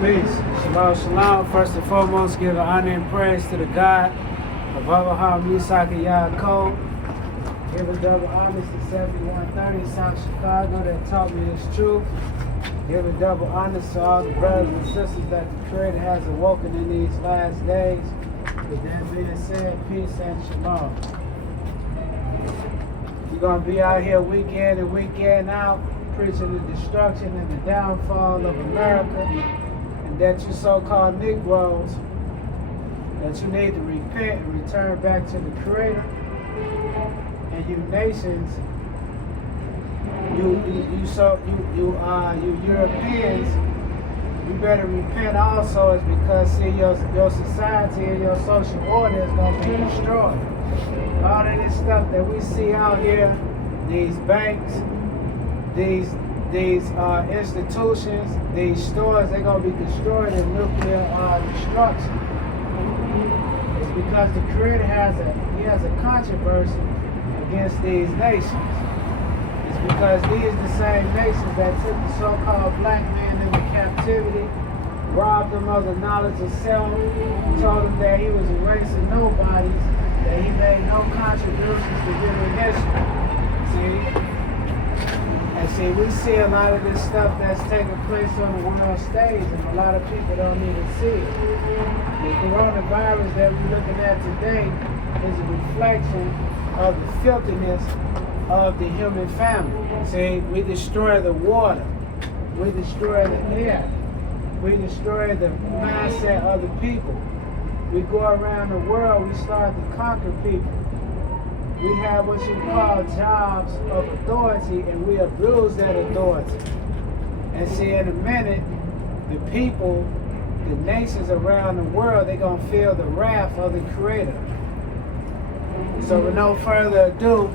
Peace. Shalom, shalom. First and foremost, give honor and praise to the God of Abraham, Isaac, and Yaakov. Give a double honors to 7130 South Chicago that taught me this truth. Give a double honors to all the brothers and sisters that the Creator has awoken in these last days. With that being said, peace and shalom. We're going to be out here week in and week out, preaching the destruction and the downfall of America. That you so-called Negroes, that you need to repent and return back to the Creator. And you nations, you Europeans, you better repent also, is because see your society and your social order is gonna be destroyed. All of this stuff that we see out here, these banks, these institutions, these stores, they're going to be destroyed in nuclear destruction. It's because the Creator has a controversy against these nations. It's because these are the same nations that took the so-called black man into captivity, robbed them of the knowledge of self, told him that he was a race of nobodies, that he made no contributions to human history. See? And see, we see a lot of this stuff that's taking place on the world stage, and a lot of people don't even see it. The coronavirus that we're looking at today is a reflection of the filthiness of the human family. See, we destroy the water, we destroy the air, we destroy the mindset of the people. We go around the world, we start to conquer people. We have what you call jobs of authority, and we abuse that authority. And see, in a minute, the people, the nations around the world, they're going to feel the wrath of the Creator. So with no further ado,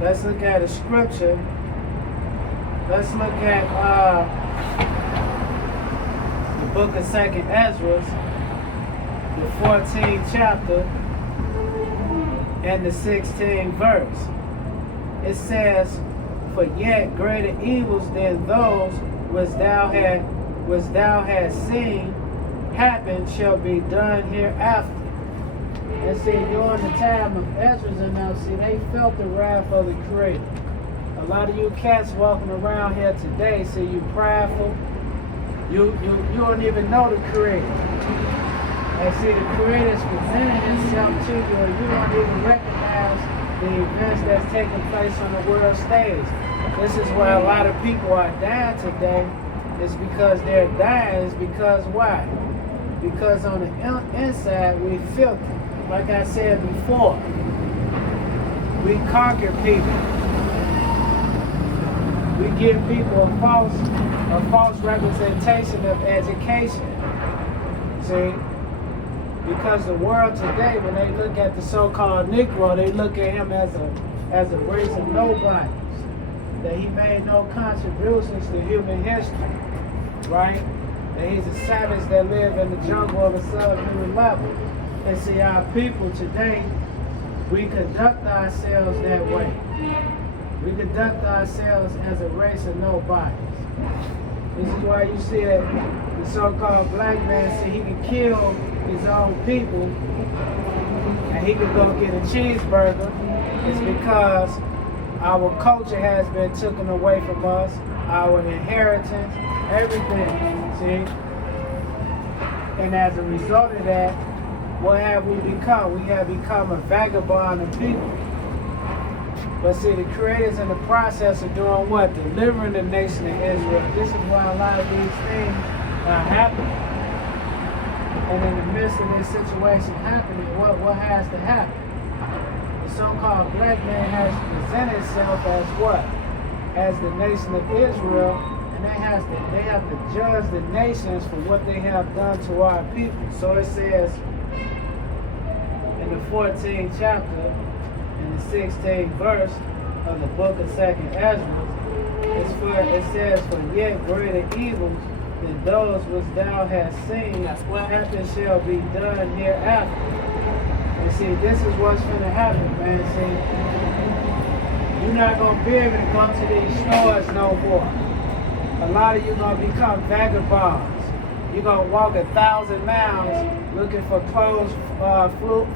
let's look at a scripture. Let's look at the book of 2nd Ezra, the 14th chapter, and the 16th verse. It says, "For yet greater evils than those which thou hast seen happen shall be done hereafter." And see, during the time of Ezra and them, see, they felt the wrath of the Creator. A lot of you cats walking around here today, see, you prideful. You don't even know the Creator. And see, the Creator is presenting Himself to you, and you don't even recognize the events that's taking place on the world stage. This is why a lot of people are dying today. It's because they're dying. It's because why? Because on the inside, we filthy. Like I said before, we conquer people. We give people a false representation of education. See? Because the world today, when they look at the so-called Negro, they look at him as a race of nobodies. That he made no contributions to human history, right? That he's a savage that lived in the jungle of a subhuman level. And see, our people today, we conduct ourselves that way. We conduct ourselves as a race of nobodies. This is why you see that the so-called black man, see, he can kill his own people and he can go get a cheeseburger. It's because our culture has been taken away from us, our inheritance, everything, see? And as a result of that, what have we become? We have become a vagabond of people. But see, the Creator's in the process of doing what? Delivering the nation of Israel. This is why a lot of these things are happening. And in the midst of this situation happening, what has to happen? The so-called black man has to present itself as what? As the nation of Israel, and they have to judge the nations for what they have done to our people. So it says in the 14th chapter, in the 16th verse of the book of 2nd Ezra, it says, "For yet greater evils than those which thou hast seen, what happen shall be done hereafter." And see, this is what's going to happen, man. See, you're not going to be able to go to these stores no more. A lot of you are going to become vagabonds. you're gonna walk 1,000 miles looking for clothes,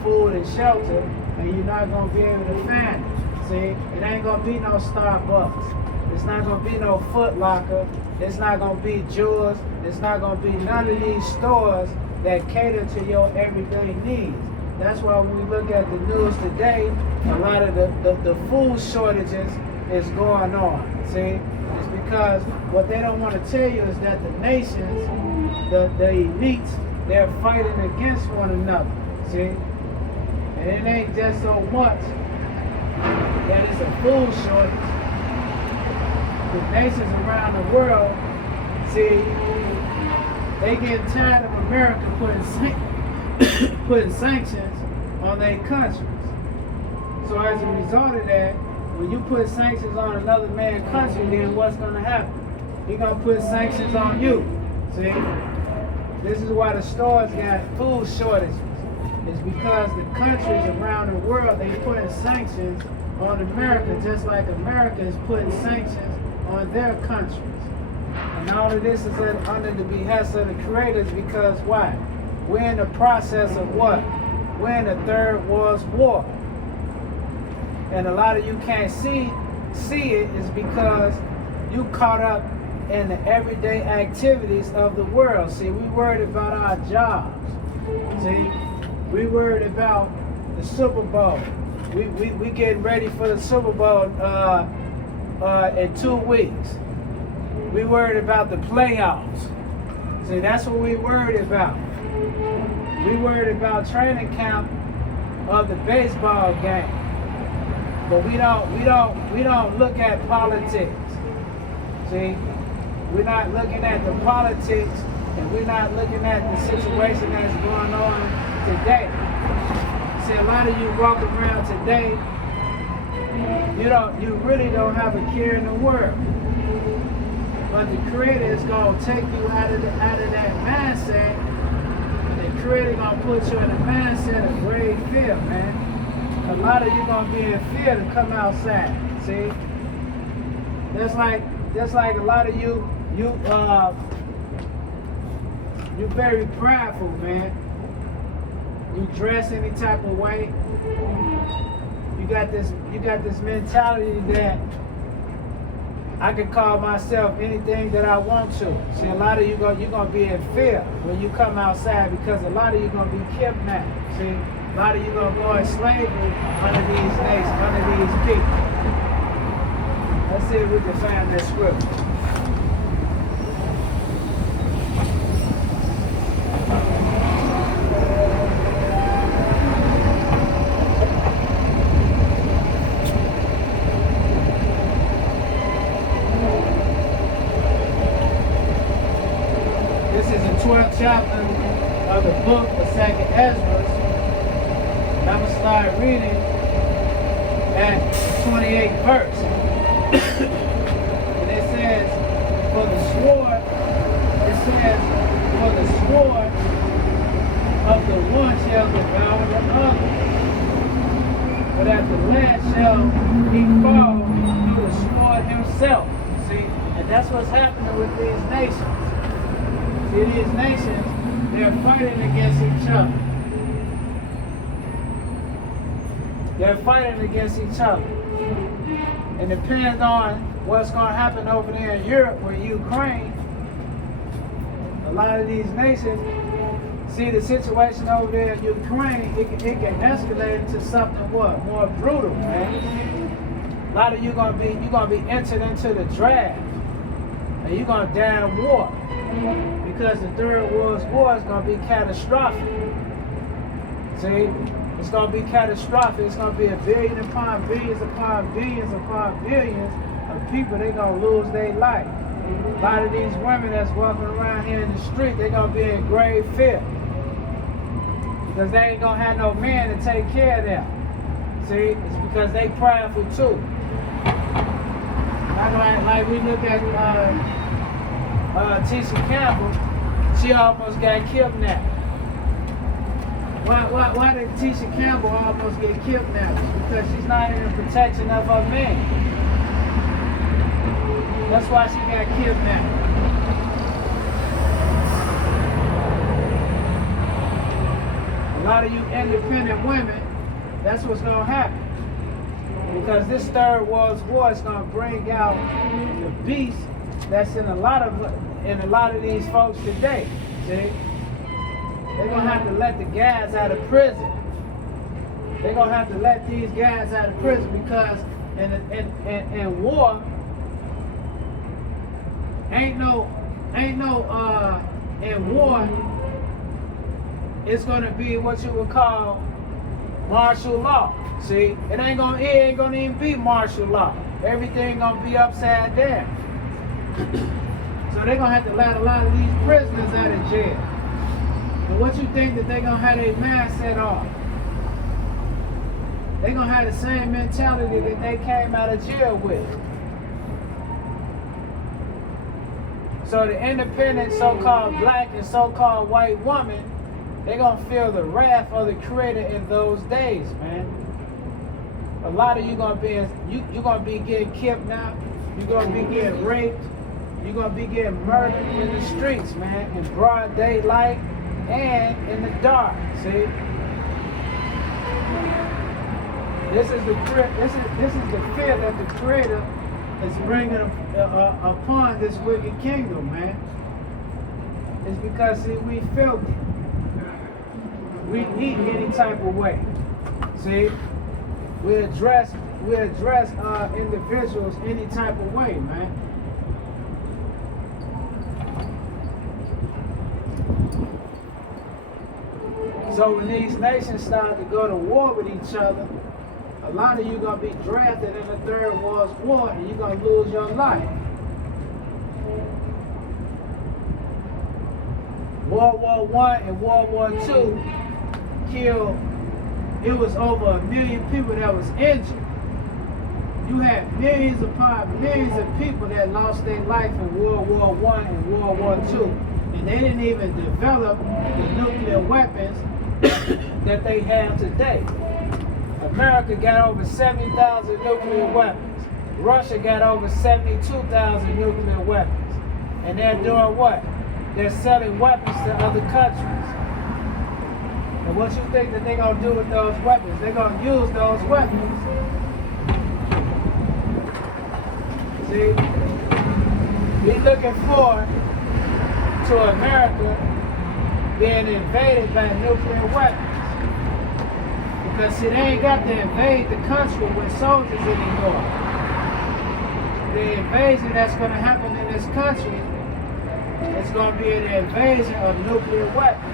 food, and shelter, and you're not gonna be able to find it. See, it ain't gonna be no Starbucks. It's not gonna be no Foot Locker. It's not gonna be Jewel's. It's not gonna be none of these stores that cater to your everyday needs. That's why when we look at the news today, a lot of the food shortages is going on. See, it's because what they don't want to tell you is that the nations, the elites, they're fighting against one another. See, and it ain't just so much that it's a food shortage. The nations around the world, see, they get tired of America putting sanctions on their countries. So as a result of that, when you put sanctions on another man's country, then what's going to happen? He's going to put sanctions on you. See? This is why the stores got food shortages. It's because the countries around the world, they putting sanctions on America, just like America is putting sanctions on their countries. And all of this is under the behest of the creators because why? We're in the process of what? We're in the Third World War. And a lot of you can't see it is because you caught up in the everyday activities of the world. See, we worried about our jobs. See, we worried about the Super Bowl. We getting ready for the Super Bowl in 2 weeks. We worried about the playoffs. See, that's what we worried about. We worried about training camp of the baseball game. But we don't look at politics. See, we're not looking at the politics, and we're not looking at the situation that's going on today. See, a lot of you walk around today, you really don't have a care in the world. But the Creator is gonna take you out of that mindset. The Creator gonna put you in a mindset of grave fear, man. A lot of you gonna be in fear to come outside. See, just like a lot of you're very prideful, man. You dress any type of way. You got this mentality that I can call myself anything that I want to. See, a lot of you're gonna be in fear when you come outside because a lot of you gonna be kidnapped. See. A lot of you gonna go in slavery under these nations, under these people. Let's see if we can find that scripture. This is the 12th chapter of the book of 2nd Ezra. I'm going to start reading at the 28th verse. And it says, for the sword of the one shall devour the other. But at the last shall he fall through the sword himself. See, and that's what's happening with these nations. See, these nations, they're fighting against each other. They're fighting against each other. And it depends on what's going to happen over there in Europe with Ukraine. A lot of these nations, see the situation over there in Ukraine, it can escalate into something what? More brutal, man. A lot of you're gonna be entered into the draft. And you're gonna die in war. Because the Third World War is gonna be catastrophic. See? It's going to be catastrophic. It's going to be a billion upon billions upon billions upon billions of people. They're going to lose their life. A lot of these women that's walking around here in the street, they're going to be in grave fear. Because they ain't going to have no man to take care of them. See? It's because they prideful too. Like we look at Tisha Campbell, she almost got kidnapped. Why did Tisha Campbell almost get kidnapped? Because she's not in the protection of her man. That's why she got kidnapped. lot of you independent women, that's what's going to happen. Because this third world war is going to bring out the beast that's in a lot of these folks today. See? They're going to have to let the guys out of prison. They're going to have to let these guys out of prison because in war, in war, it's going to be what you would call martial law. See, it ain't gonna even be martial law. Everything gonna be upside down. So they're gonna have to let a lot of these prisoners out of jail. And what you think that they're gonna have their mindset on? They're gonna have the same mentality that they came out of jail with. So the independent so-called black and so-called white woman, they're gonna feel the wrath of the Creator in those days, man. A lot of you gonna be getting kidnapped. You're gonna be getting raped. You're gonna be getting murdered in the streets, man, in broad daylight and in the dark. See, this is the fear that the Creator is bringing upon this wicked kingdom, man. It's because see, we filthy. We eat any type of way. See. We address individuals any type of way, man. So when these nations start to go to war with each other, a lot of you gonna be drafted in the Third World War, and you're gonna lose your life. World War I and World War II killed. It was over 1 million people that was injured. You had millions of people that lost their life in World War I and World War II. And they didn't even develop the nuclear weapons that they have today. America got over 70,000 nuclear weapons. Russia got over 72,000 nuclear weapons. And they're doing what? They're selling weapons to other countries. And what you think that they're going to do with those weapons? They're going to use those weapons. See? We're looking forward to America being invaded by nuclear weapons. Because see, they ain't got to invade the country with soldiers anymore. The invasion that's going to happen in this country is going to be an invasion of nuclear weapons.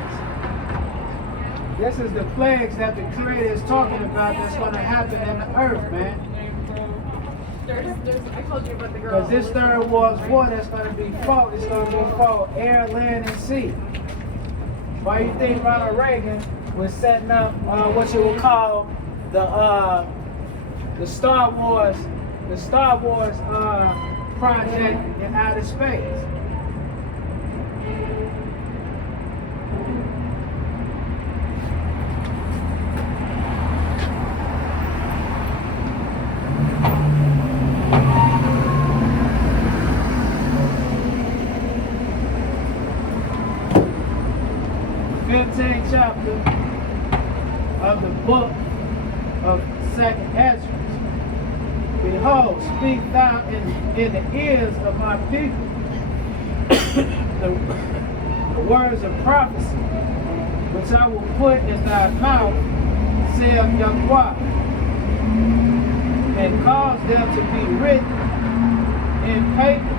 This is the plagues that the Creator is talking about that's going to happen in the earth, man. I told you about the girl. Because this Third World War that's going to be fought, it's going to be fought air, land, and sea. Why you think Ronald Reagan was setting up what you would call the Star Wars project in outer space? 15th chapter of the book of 2nd Ezra. Behold, speak thou in the ears of my people the words of prophecy, which I will put in thy mouth, saith Yahweh, and cause them to be written in paper,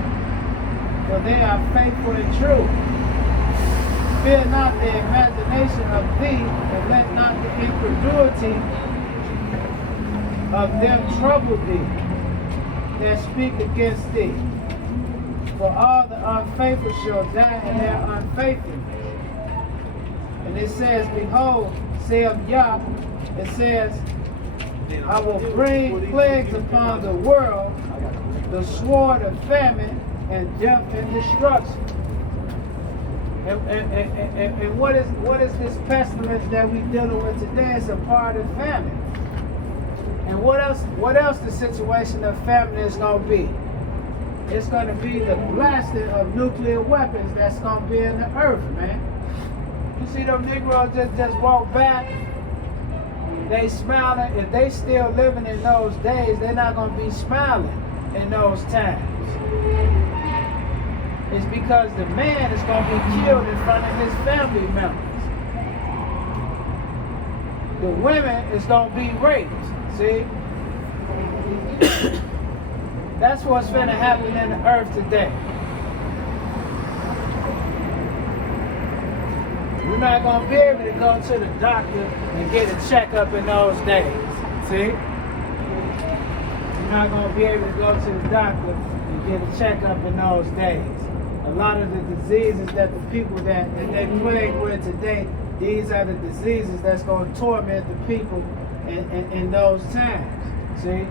for they are faithful and true. Fear not the imagination of thee, and let not the incredulity of them trouble thee that speak against thee. For all the unfaithful shall die in their unfaithfulness. And it says, behold, saith Yah, it says, I will bring plagues upon the world, the sword of famine, and death and destruction. And what is this pestilence that we're dealing with today? It's a part of famine. And what else the situation of famine is going to be? It's going to be the blasting of nuclear weapons that's going to be in the earth, man. You see them Negroes just walk back. They smiling. If they still living in those days, they're not going to be smiling in those times. It's because the man is going to be killed in front of his family members. The women is going to be raped. See? That's what's going to happen in the earth today. You're not going to be able to go to the doctor and get a checkup in those days. See? You're not going to be able to go to the doctor and get a checkup in those days. A lot of the diseases that the people that they plague with today, these are the diseases that's going to torment the people in those times. See?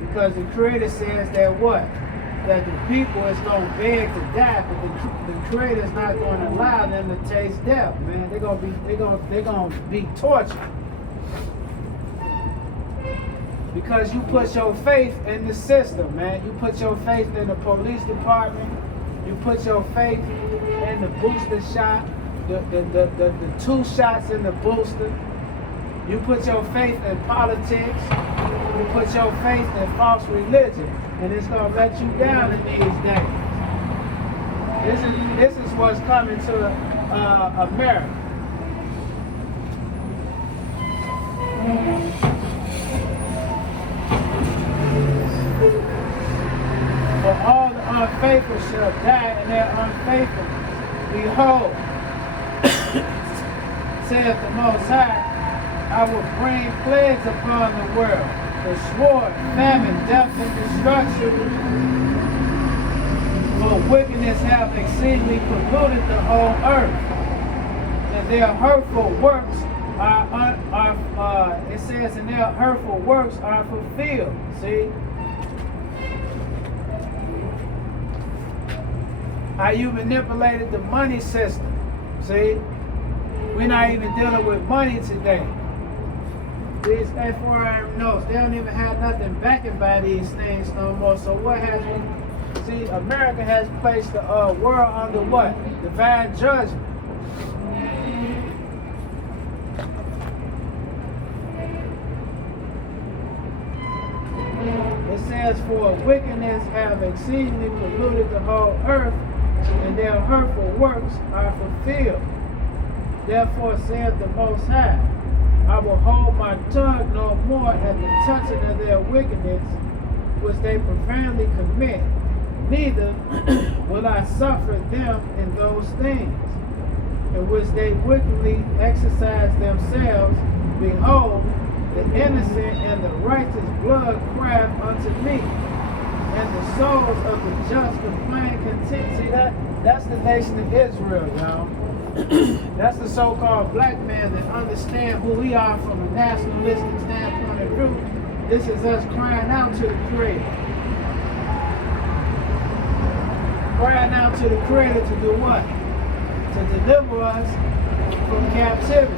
Because the Creator says that what? That the people is going to beg to die, but the Creator is not going to allow them to taste death, man. They're going to be tortured. Because you put your faith in the system, man. You put your faith in the police department. You put your faith in the booster shot, the 2 shots in the booster. You put your faith in politics. You put your faith in false religion. And it's going to let you down in these days. This is what's coming to America. For all the unfaithful shall die in their unfaithfulness. Behold, saith the Most High, I will bring plagues upon the world, the sword, famine, death, and destruction. For wickedness have exceedingly polluted the whole earth, and their hurtful works it says, and their hurtful works are fulfilled. See? How you manipulated the money system. See? We're not even dealing with money today. These FORM notes, they don't even have nothing backing by these things no more. So what has been, see, America has placed the world under what? Divine judgment. It says, for wickedness have exceedingly polluted the whole earth, and their hurtful works are fulfilled. Therefore saith the Most High, I will hold my tongue no more at the touching of their wickedness, which they profanely commit, neither will I suffer them in those things, in which they wickedly exercise themselves. Behold, the innocent and the righteous blood crieth unto me, and the souls of the just complain content. See, that's the nation of Israel, y'all. That's the so-called black man that understand who we are from a nationalistic standpoint of view. This is us crying out to the Creator. Crying out to the Creator to do what? To deliver us from captivity.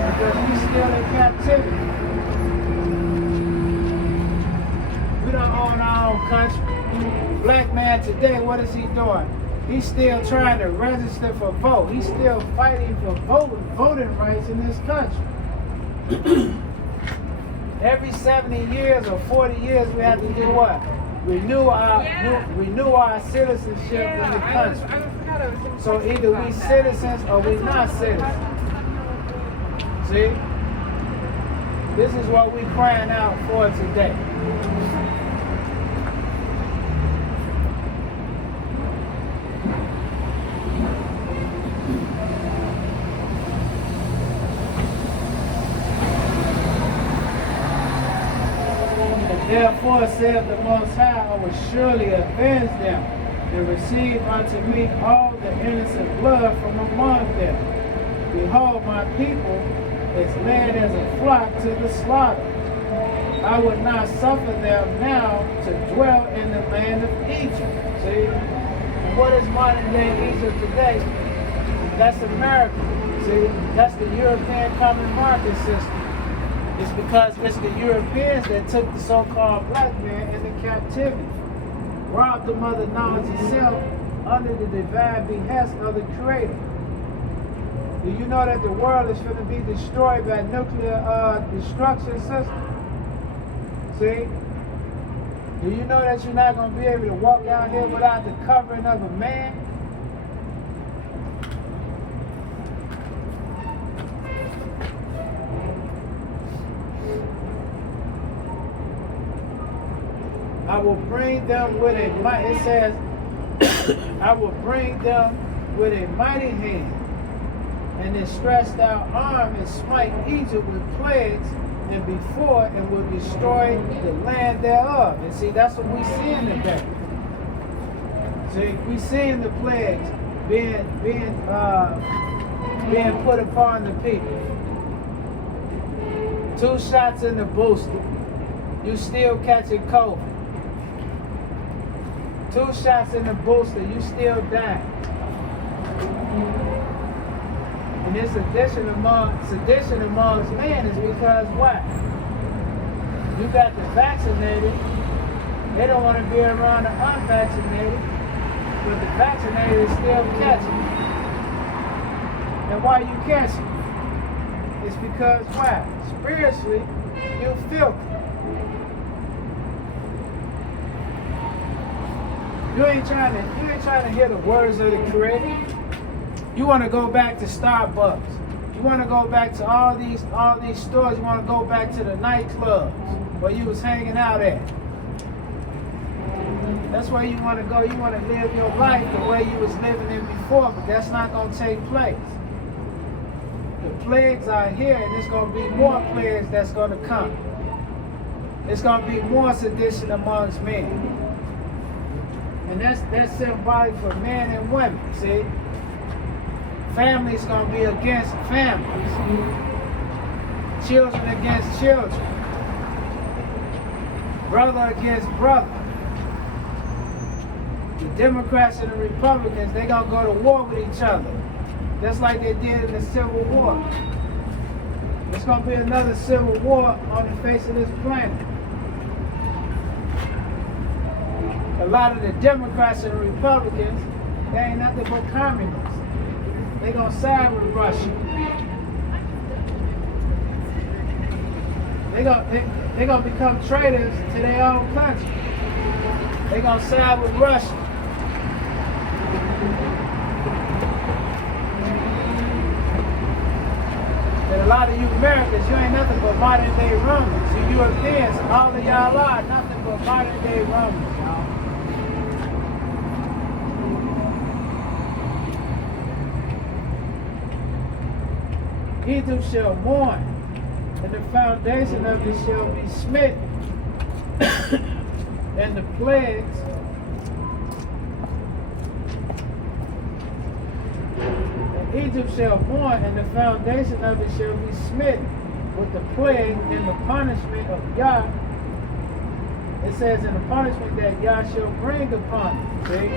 Because we still in captivity. We don't own our own country. Black man today, what is he doing? He's still trying to register for vote. He's still fighting for voting rights in this country. Every 70 years or 40 years, we have to do what? Renew our citizenship in the country. So either we citizens or we not citizens. See? This is what we're crying out for today. Therefore saith the Most High, I will surely avenge them, and receive unto me all the innocent blood from among them. Behold, my people is led as a flock to the slaughter. I would not suffer them now to dwell in the land of Egypt. See? And what is modern day Egypt today? That's America. See? That's the European Common Market System. It's because it's the Europeans that took the so-called black man into captivity, robbed them of the knowledge itself under the divine behest of the Creator. Do you know that the world is going to be destroyed by nuclear destruction system? See? Do you know that you're not going to be able to walk out here without the covering of a man? I will bring them with a might. It says, I will bring them with a mighty hand and a stretched out arm and smite Egypt with plagues and before and will destroy the land thereof. And see, that's what we seeing today. See, we seeing the plagues being put upon the people. 2 shots in the booster, you still catching COVID. 2 shots in the booster, you still dying. And this sedition amongst men is because what? You got the vaccinated, they don't want to be around the unvaccinated, but the vaccinated is still catching. And why you catching? It's because why? Spiritually, you filthy. You ain't trying to hear the words of the Creator. You want to go back to Starbucks. You want to go back to all these stores. You want to go back to the nightclubs where you was hanging out at. That's where you want to go. You want to live your life the way you was living it before, but that's not going to take place. The plagues are here, and there's going to be more plagues that's going to come. It's going to be more sedition amongst men. And that's symbolic for men and women, see? Families going to be against families. Children against children. Brother against brother. The Democrats and the Republicans, they're going to go to war with each other. Just like they did in the Civil War. It's going to be another civil war on the face of this planet. A lot of the Democrats and the Republicans, they ain't nothing but communists. They gonna side with Russia. They gonna become traitors to their own country. They gonna side with Russia. And a lot of you Americans, you ain't nothing but modern day Romans. You Europeans, all of y'all are nothing but modern day Romans, y'all. Egypt shall mourn, and the foundation of it shall be smitten, and the plagues and Egypt shall mourn, and the foundation of it shall be smitten with the plague and the punishment of Yah. It says in the punishment that Yah shall bring upon it. See?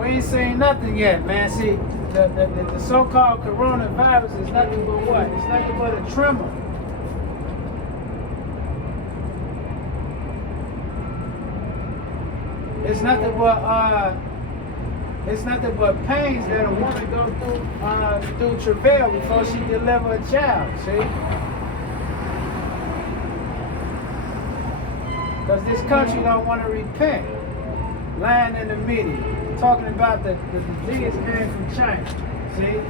We ain't saying nothing yet, man. See, the so-called coronavirus is nothing but what? It's nothing but a tremor. It's nothing but pains that a woman go through travail before she deliver a child. See? Because this country don't want to repent. Lying in the media, talking about the disease came from China. See?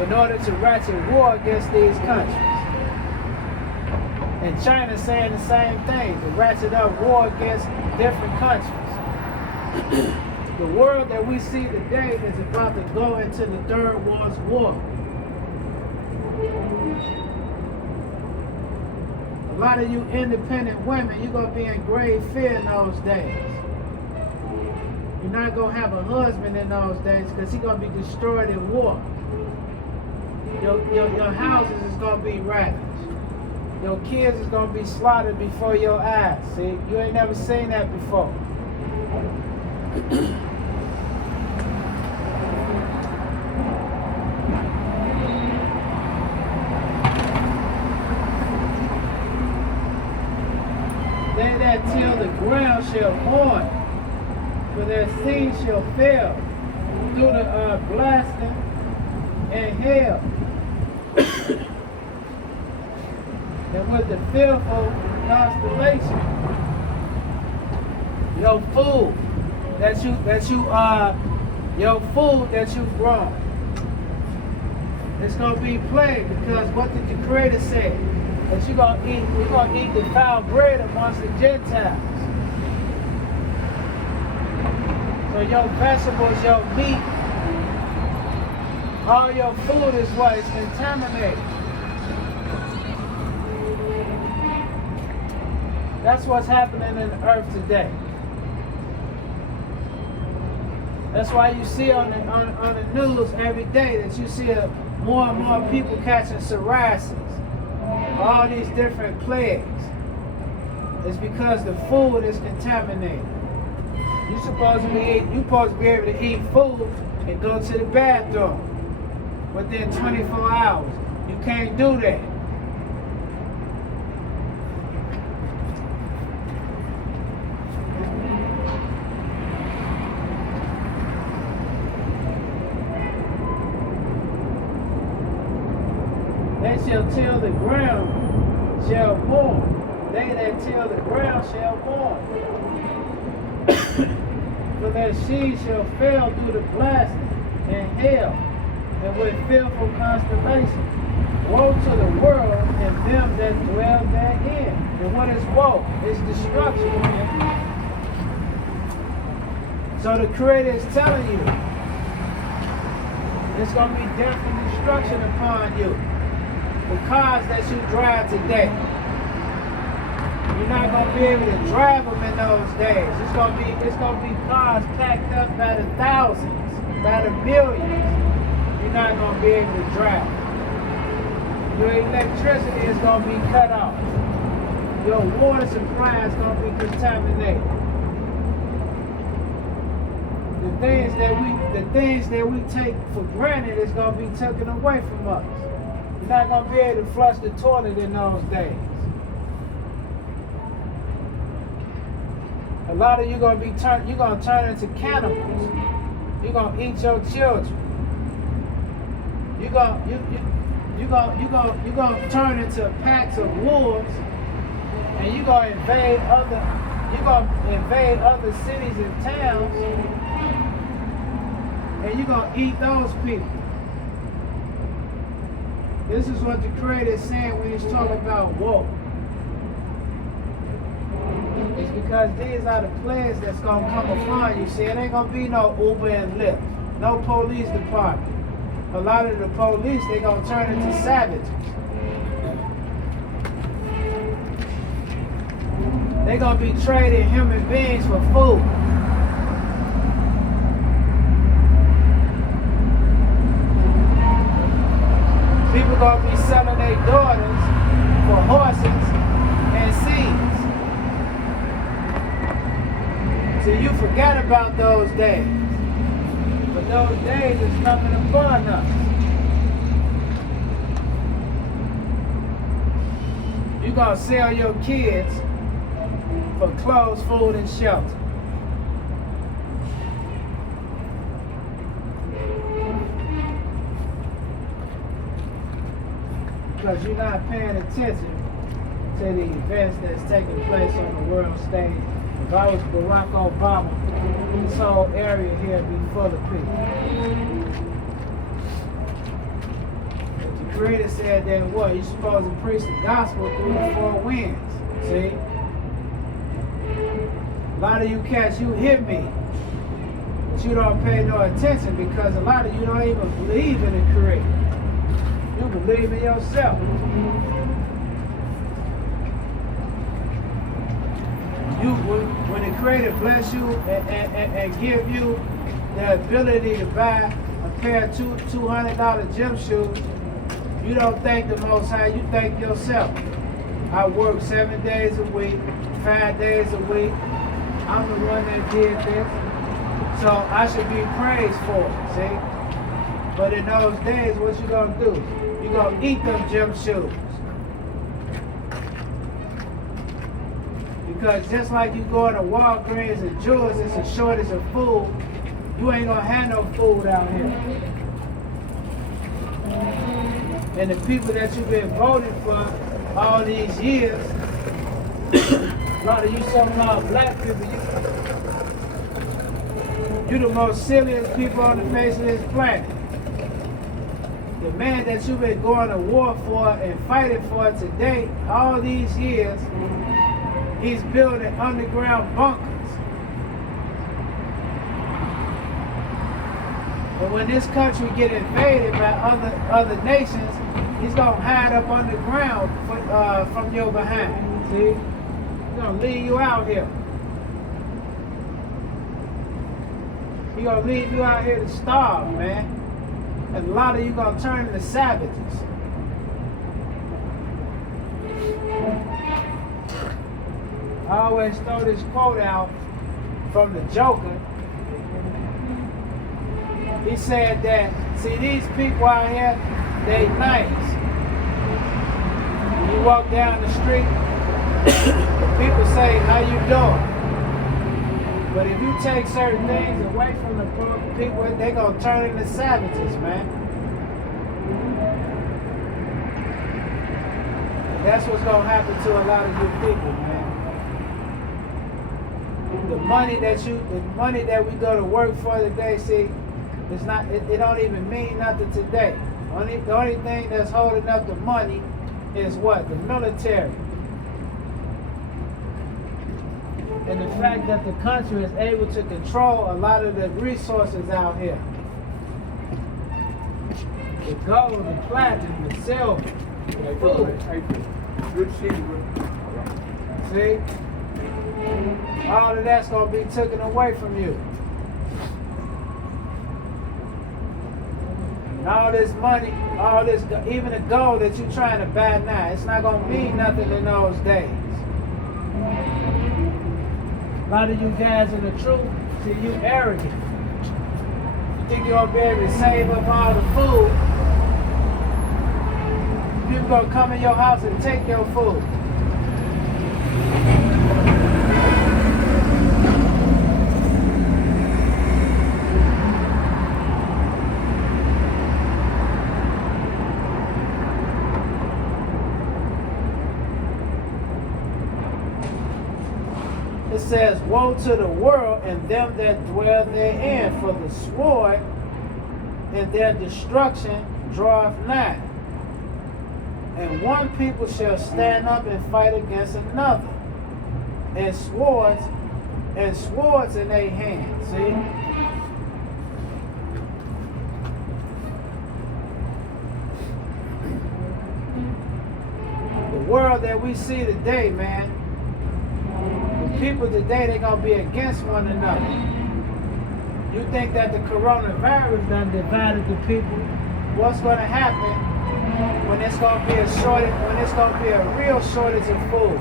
In order to ratchet war against these countries. And China saying the same thing, to ratchet up war against different countries. The world that we see today is about to go into the Third World War. A lot of you independent women, you're going to be in grave fear in those days. You're not going to have a husband in those days because he's going to be destroyed in war. Your houses is going to be ravaged. Your kids is going to be slaughtered before your eyes. See, you ain't never seen that before. They that till the ground shall mourn, For their seed shall fail through the blasting and hail. And with the fearful constellation, your food your food that you've grown, it's gonna be plagued, because what did the Creator say? That you're gonna eat the foul bread amongst the Gentiles. So your vegetables, your meat, all your food is what is contaminated. That's what's happening in the earth today. That's why you see on the news every day that you see more and more people catching psoriasis, all these different plagues. It's because the food is contaminated. You're supposed to be able to eat food and go to the bathroom within 24 hours. You can't do that. They shall till the ground shall mourn. They that till the ground shall mourn. For their seed shall fail through the blasting and hail, and with fearful constellation. Woe to the world and them that dwell therein. And what is woe? It's destruction. So the Creator is telling you, there's going to be death and destruction upon you. The cars that you drive today, you're not gonna be able to drive them in those days. It's gonna be cars packed up by the thousands, by the millions. You're not gonna be able to drive. Your electricity is gonna be cut off. Your water supply is gonna be contaminated. The things that we take for granted is gonna be taken away from us. You're not going to be able to flush the toilet in those days. A lot of you going to be you're going to turn into cannibals. You're going to eat your children. You're going to turn into packs of wolves, and you're going to invade other cities and towns, and you're going to eat those people. This is what the Creator is saying when he's talking about woe. It's because these are the plagues that's going to come upon you. See, it ain't going to be no Uber and Lyft, no police department. A lot of the police, they're going to turn into savages. They're going to be trading human beings for food. People going to be selling their daughters for horses and seeds. So you forget about those days. But those days is coming upon us. You're going to sell your kids for clothes, food, and shelter. Because you're not paying attention to the events that's taking place on the world stage. If I was Barack Obama, this whole area here would be full of people. But the Creator said that what? You're supposed to preach the gospel through the four winds. See? A lot of you cats, you hear me, but you don't pay no attention because a lot of you don't even believe in the Creator. You believe in yourself. When the Creator bless you and give you the ability to buy a pair of $200 gym shoes, you don't thank the Most High, you thank yourself. I work 7 days a week, 5 days a week. I'm the one that did this. So I should be praised for it, see? But in those days, what you gonna do? You gonna eat them gym shoes. You're Because just like you go to Walgreens and Jewel's, it's a shortage of food. You ain't gonna have no food out here. And the people that you've been voting for all these years, a lot of you so-called black people, you the most silliest people on the face of this planet. The man that you've been going to war for and fighting for today, all these years, he's building underground bunkers. And when this country get invaded by other nations, he's gonna hide up underground from your behind. See? He's gonna leave you out here. He's gonna leave you out here to starve, man. And a lot of you gonna turn into savages. I always throw this quote out from the Joker. He said that, see, these people out here, they nice. When you walk down the street, people say, how you doing? But if you take certain things away from the people, they gonna turn into savages, man. That's what's gonna happen to a lot of you people, man. The money that we go to work for today, see, it's not. It don't even mean nothing today. The only thing that's holding up the money is what? The military. And the fact that the country is able to control a lot of the resources out here. The gold, the platinum, the silver, the food. Good seeing you. See? All of that's going to be taken away from you. And all this money, even the gold that you're trying to buy now, it's not going to mean nothing in those days. A lot of you guys in the truth, see, you arrogant. You think you're going to be able to save up all the food. People going to come in your house and take your food. It says, woe to the world and them that dwell therein, for the sword and their destruction draweth nigh. And one people shall stand up and fight against another, and swords in their hands. See? The world that we see today, man, people today, they're going to be against one another. You think that the coronavirus done divided the people? What's going to happen when it's going to be a shortage, when it's going to be a real shortage of food?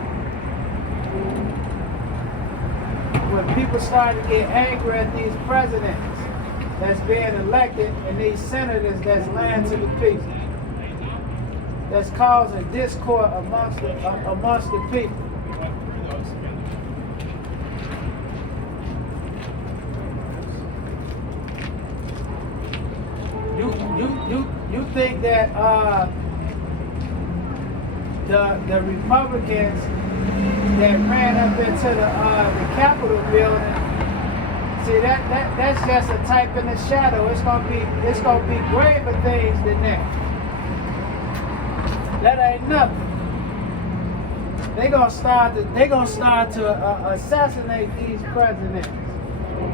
When people start to get angry at these presidents that's being elected and these senators that's lying to the people, that's causing discord amongst the people. You think that the Republicans that ran up into the Capitol building, see that's just a type in the shadow. It's gonna be graver things than that. That ain't nothing. They gonna start to assassinate these presidents,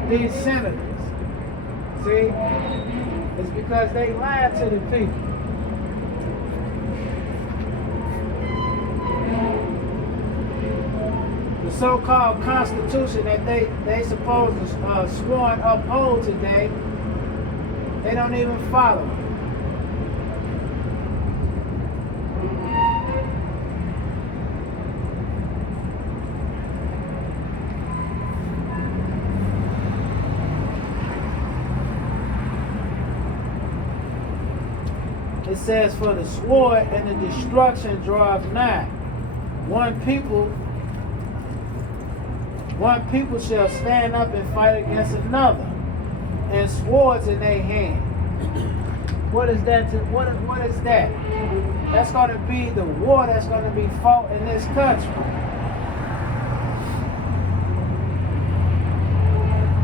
these senators. See? It's because they lied to the people. The so-called Constitution that they supposed to sworn uphold today, they don't even follow it. It says, for the sword and the destruction draweth nigh. One people One people shall stand up and fight against another, and swords in their hand. What is that? What is that? That's going to be the war that's going to be fought in this country.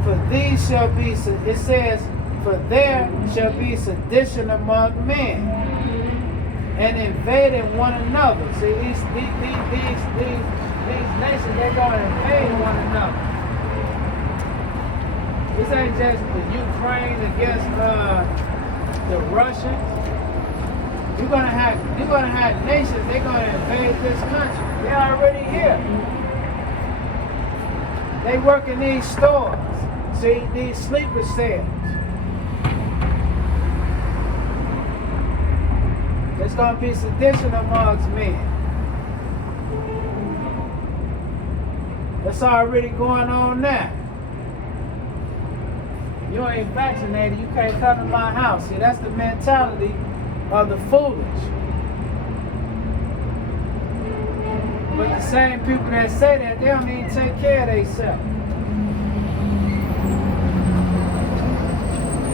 For these shall be, it says, for there shall be sedition among men, and invading one another. See, these nations, they're going to invade one another. This ain't just the Ukraine against the Russians. You're gonna have nations. They're gonna invade this country. They're already here. They work in these stores. See, these sleeper cells. There's gonna be sedition amongst men. That's already going on now. You ain't vaccinated, you can't come to my house. See, that's the mentality of the foolish. But the same people that say that, they don't even take care of themselves.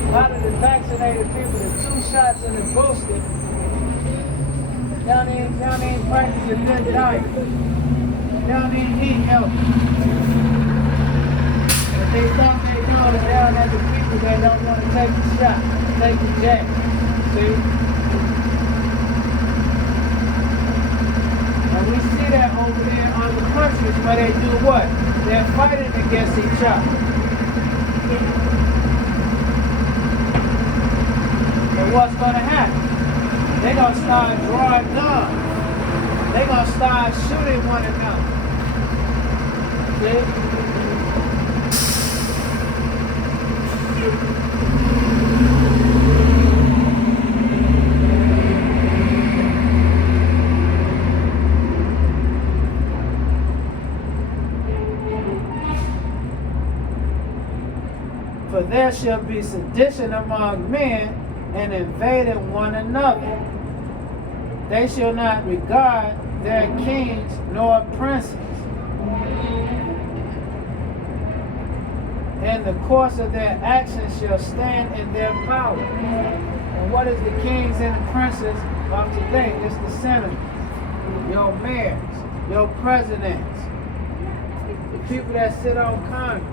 A lot of the vaccinated people, the 2 shots and the booster, they don't even practice a good diet. They don't even eat healthy. If they thought they know that they don't have the people that don't want to take the shot, take the jab. See? And we see that over there in other countries where they do what? They're fighting against each other. And what's going to happen? They're going to start drawing guns. They're going to start shooting one another. See? For there shall be sedition among men, and invading one another. They shall not regard their kings nor princes. And the course of their actions shall stand in their power. And what is the kings and the princes of today? It's the senators, your mayors, your presidents, the people that sit on Congress.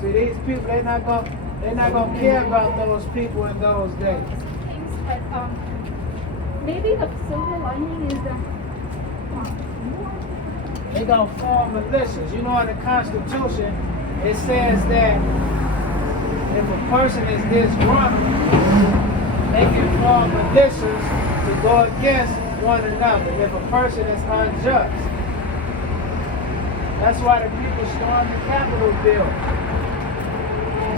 See, these people, they're not gonna care about those people in those days. But maybe the silver lining is that They're gonna form militias. You know, in the Constitution, it says that if a person is disgruntled, they can form militias to go against one another. If a person is unjust, that's why the people stormed the Capitol building.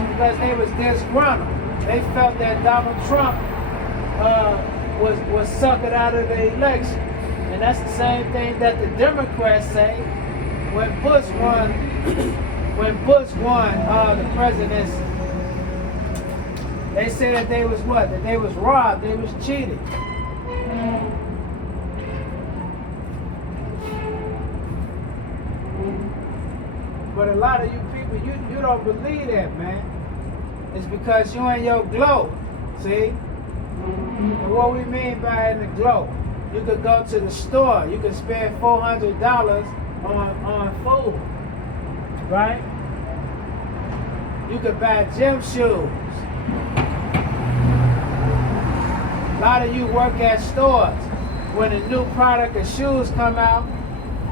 Because they was disgruntled. They felt that Donald Trump was suckered out of the election. And that's the same thing that the Democrats say when Bush won the presidency. They said that they was what? That they was robbed, they was cheated. But a lot of you people, you don't believe that, man. It's because you in your glow, see? And what we mean by in the glow, you could go to the store, you could spend $400 on food, right? You could buy gym shoes. A lot of you work at stores. When a new product of shoes come out,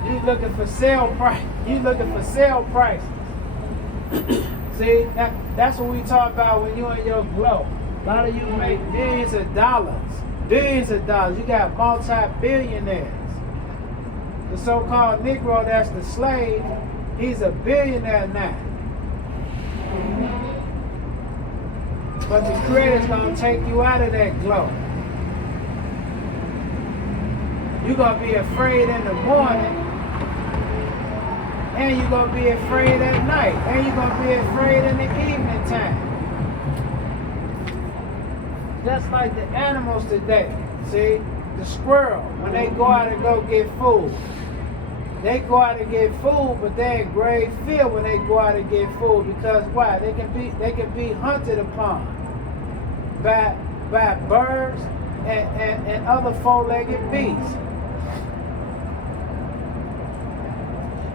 you looking for sale price. You looking for sale prices. See, that's what we talk about when you're in your glow. A lot of you make billions of dollars. Billions of dollars. You got multi-billionaires. The so-called Negro that's the slave, he's a billionaire now. But the Creator's going to take you out of that glow. You're going to be afraid in the morning, and you're going to be afraid at night, and you're going to be afraid in the evening time. Just like the animals today. See, the squirrel, when they go out and go get food, They go out and get food, but they're in grave fear when they go out and get food because why? They can be hunted upon by birds and other four-legged beasts.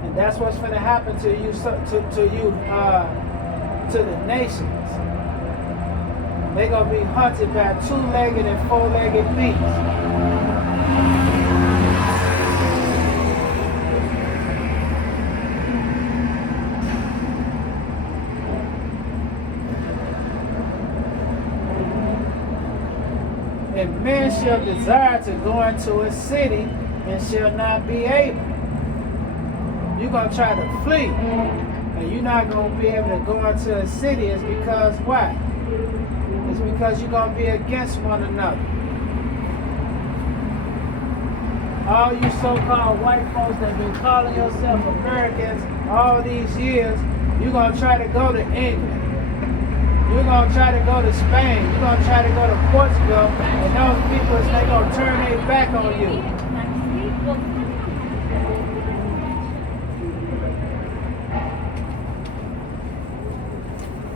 And that's what's going to happen to you to the nations. They're going to be hunted by two-legged and four-legged beasts. And men shall desire to go into a city and shall not be able. You're going to try to flee, and you're not going to be able to go into a city. It's because why? It's because you're going to be against one another. All you so-called white folks that have been calling yourself Americans all these years, you're going to try to go to England. You're going to try to go to Spain. You're going to try to go to Portugal. And those people, they're going to turn their back on you.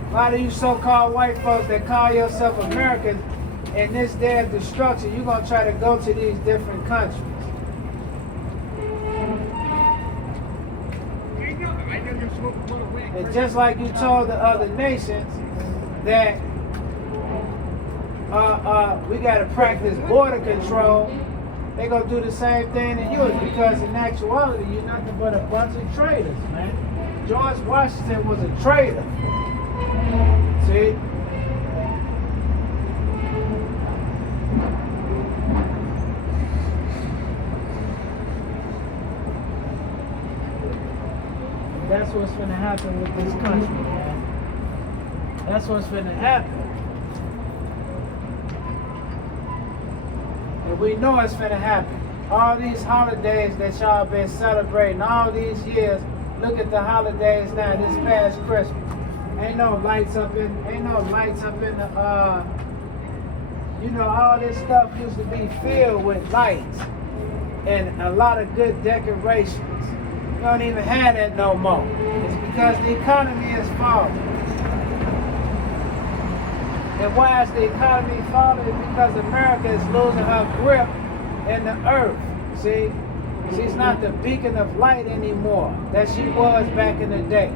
A lot of you so-called white folks that call yourself Americans, in this day of destruction, you're going to try to go to these different countries. And just like you told the other nations that we got to practice border control, they're going to do the same thing to you because in actuality, you're nothing but a bunch of traitors, man. George Washington was a traitor. See? That's what's going to happen with this country, man. That's what's going to happen. And we know it's going to happen. All these holidays that y'all been celebrating all these years, look at the holidays now, this past Christmas. Ain't no lights up in the, you know, all this stuff used to be filled with lights and a lot of good decorations. You don't even have that no more. It's because the economy is falling. And why is the economy falling? It's because America is losing her grip in the earth. See? She's not the beacon of light anymore that she was back in the day.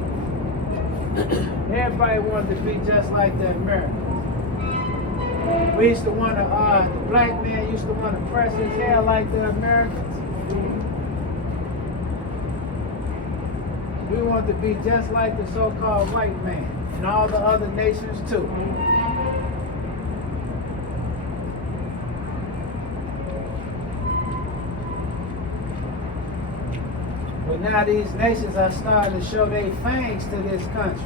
Everybody wanted to be just like the Americans. We used to want to, the black man used to want to press his hair like the Americans. We want to be just like the so-called white man and all the other nations too. But now these nations are starting to show their fangs to this country.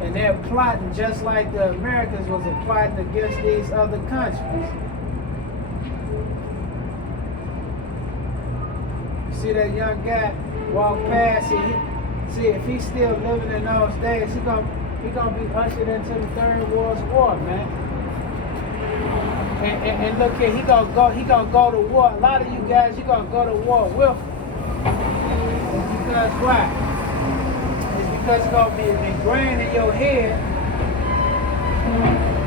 And they're plotting just like the Americans was plotting against these other countries. See that young guy walk past, see if he's still living in those days, he gonna be ushered into the Third World War, man. And look here, he gonna go to war. A lot of you guys, you gonna go to war with him. It's because why? It's because it's gonna be ingrained in your head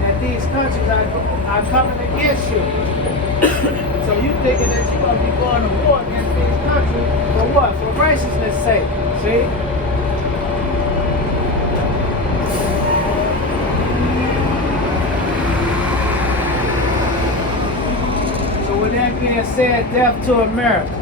that these countries are coming against you. So you thinking that you're gonna be going to war against these countries for what? For righteousness' sake. See? With that being said, death to America.